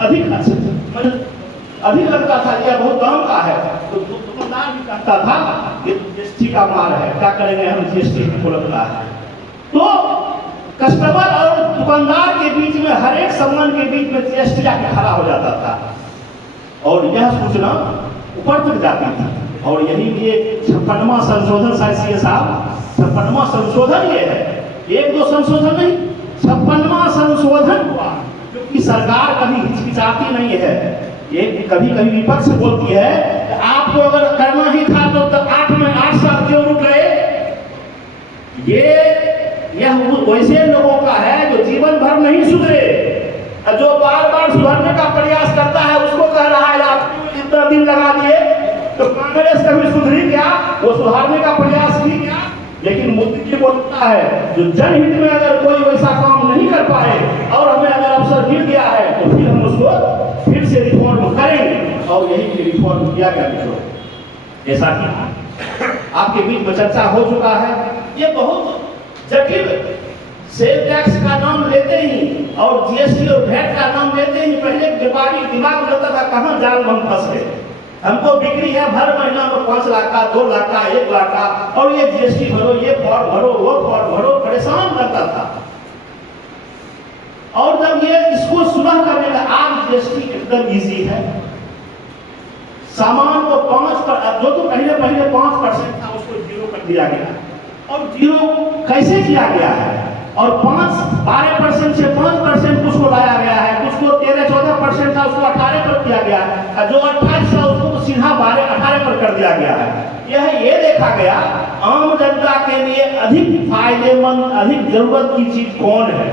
अधिक अधिक लगता था, यह बहुत दाम का है, तो दुकानदार भी कहता था ये जीएसटी का माल है, क्या करेंगे हम, जीएसटी को लगता है। तो कस्टमर और दुकानदार के बीच में, हर एक सामान के बीच में जीएसटी आके खड़ा हो जाता था और यह सूचना ऊपर तक जाती थी। और यही ये 56वां संशोधन, शायद सीए साहब 56वां संशोधन ये है, एक दो संशोधन नहीं, 56वां संशोधन हुआ, क्योंकि सरकार कभी हिचकिचाती नहीं है। ये कभी कभी विपक्ष बोलती है कि आपको अगर करना ही था तो 8 में 8 साल क्यों रुक गए। यह वैसे लोगों का है जो जीवन भर नहीं सुधरे, जो बार बार सुधरने का प्रयास करता है, उसको कह रहा है आप इतना दिन लगा दिए, तो कांग्रेस कभी सुधरी क्या, वो सुधारने का प्रयास की क्या। लेकिन मोदी जी बोलता है जो जनहित में अगर कोई वैसा काम नहीं कर पाए और हमें अगर अवसर मिल गया है तो फिर हम उसको फिर से रिफॉर्म करेंगे, और यही रिफॉर्म किया गया मित्रों। जैसा कि आपके बीच में चर्चा हो चुका है, ये बहुत जटिल, सेल टैक्स का नाम लेते ही और जीएसटी और वैट का नाम लेते ही पहले व्यापारी दिमाग में लगता था कहाँ जाल में फंस गए, हमको बिक्री है भर महीना में 5 लाख का, 2 लाख का, 1 लाख का, और ये जीएसटी भरो, ये फॉर्म भरो, वो फॉर्म भरो, परेशान करता था। और जब ये इसको सुलह करने का, आज जीएसटी एकदम इजी है, सामान को 5% जो तो पहले 5% था उसको 0 कर दिया गया, और 0 कैसे किया गया है, और 12% से 5% उसको लाया गया है, उसको 13-14% था उसको 18 पर किया गया है, जो 28 था उसको तो सीधा 18 पर कर दिया गया है। ये देखा गया आम जनता के लिए अधिक फायदेमंद, अधिक जरूरत की चीज कौन है,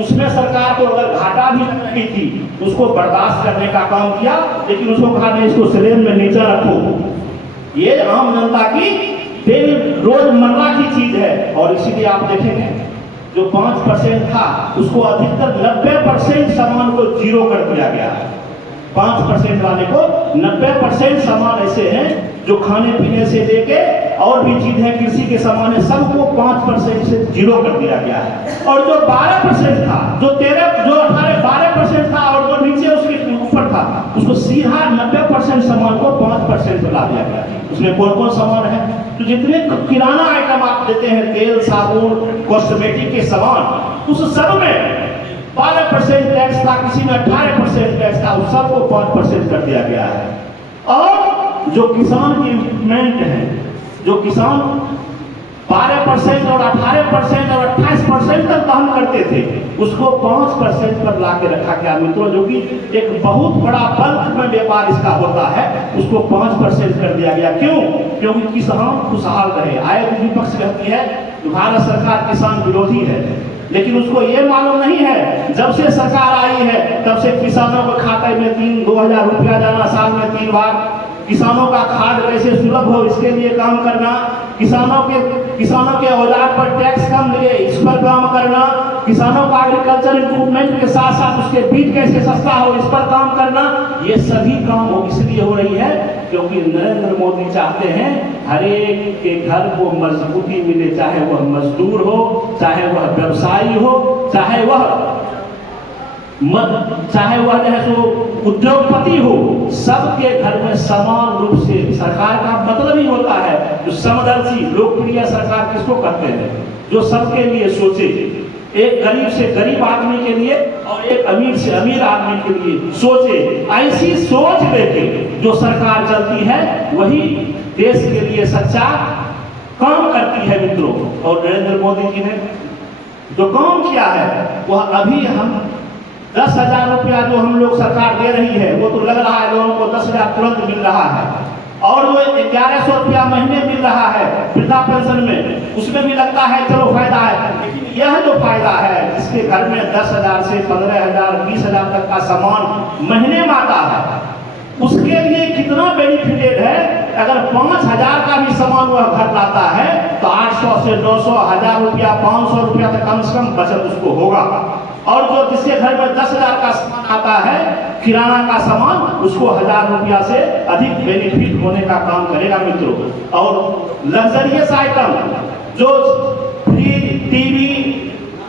उसमें सरकार को अगर घाटा भी लगी थी उसको बर्दाश्त करने का काम किया, लेकिन उसको कहा नहीं, इसको स्लेब में नीचे रखो। ये आम जनता की रोजमर्रा की चीज है, और इसीलिए आप देखेंगे जो 5% था उसको अधिकतर 90% सामान को 0 कर दिया गया है। 5% वाले को 90% सामान ऐसे हैं जो खाने पीने से लेके और भी चीज है, कृषि के सामान है, सबको 5% से 0 कर दिया गया है। और जो 12% था, जो 12% था और जो नीचे उसके ऊपर था, उसको सीधा 90% सामान को 5% पर ला दिया गया। उसमें कौन कौन सामान है, तो जितने किराना आइटम आप देते हैं, तेल, साबुन, कॉस्मेटिक के सामान, उस सब में 12% टैक्स था, किसी में 18% टैक्स था, उस सबको 5% कर दिया गया है। और जो किसान की इक्विपमेंट है, जो किसान 12% और 18% और 28% तक वहन करते थे, उसको 5% पर ला के रखा गया मित्रों, जो कि एक बहुत बड़ा बल्क में व्यापार इसका होता है, उसको 5% कर दिया गया। क्यों? क्योंकि किसान खुशहाल रहे। आए विपक्ष कहती है भारत सरकार किसान विरोधी है, लेकिन उसको ये मालूम नहीं है जब से सरकार आई है तब से किसानों के खाते में 2,000 रुपया जाना, साल में 3 बार, किसानों का खाद कैसे सुलभ हो इसके लिए काम करना, किसानों के औजार पर टैक्स कम लगे इस पर काम करना, किसानों का एग्रीकल्चर इक्विपमेंट के साथ साथ उसके बीज कैसे सस्ता हो इस पर काम करना। ये सभी काम हो इसलिए हो रही है क्योंकि नरेंद्र मोदी चाहते हैं हर एक के घर को मजबूती मिले, चाहे वह मजदूर हो, चाहे वह व्यवसायी हो, चाहे वह जो है सो उद्योगपति हो, सबके घर में समान रूप से। सरकार का मतलब ही होता है जो समदर्शी, लोकप्रिय सरकार किसको कहते हैं, जो सबके लिए सोचे, एक गरीब से गरीब आदमी के लिए और एक अमीर से अमीर आदमी के लिए सोचे। ऐसी सोच लेके जो सरकार चलती है वही देश के लिए सच्चा काम करती है मित्रों। और नरेंद्र मोदी जी ने जो काम किया है वह अभी हम 10,000 रुपया जो हम लोग सरकार दे रही है वो तो लग रहा है लोगों को 10,000 तुरंत मिल रहा है, और वो 1,100 रुपया महीने मिल रहा है वृद्धा पेंशन में, उसमें भी लगता है चलो फायदा है। लेकिन यह जो फायदा है जिसके घर में 10,000 से 15,000 20,000 तक का सामान महीने में आता है, उसके लिए कितना बेनिफिटेड है। अगर 5,000 का भी सामान वह घर लाता है तो 800 से 900 1000 रुपया 500 रुपया तक कम से कम बचत उसको होगा। और जो जिसके घर में 10,000 का सामान आता है, किराना का सामान, उसको 1,000 रुपया से अधिक बेनिफिट होने का काम करेगा मित्रों। और लग्जरियस आइटम जो फ्रिज, टीवी,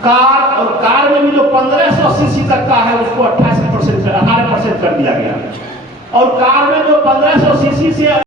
कार, और कार में भी जो 1500 सीसी तक का है उसको 18% कर दिया गया। और कार में जो 1500 सीसी से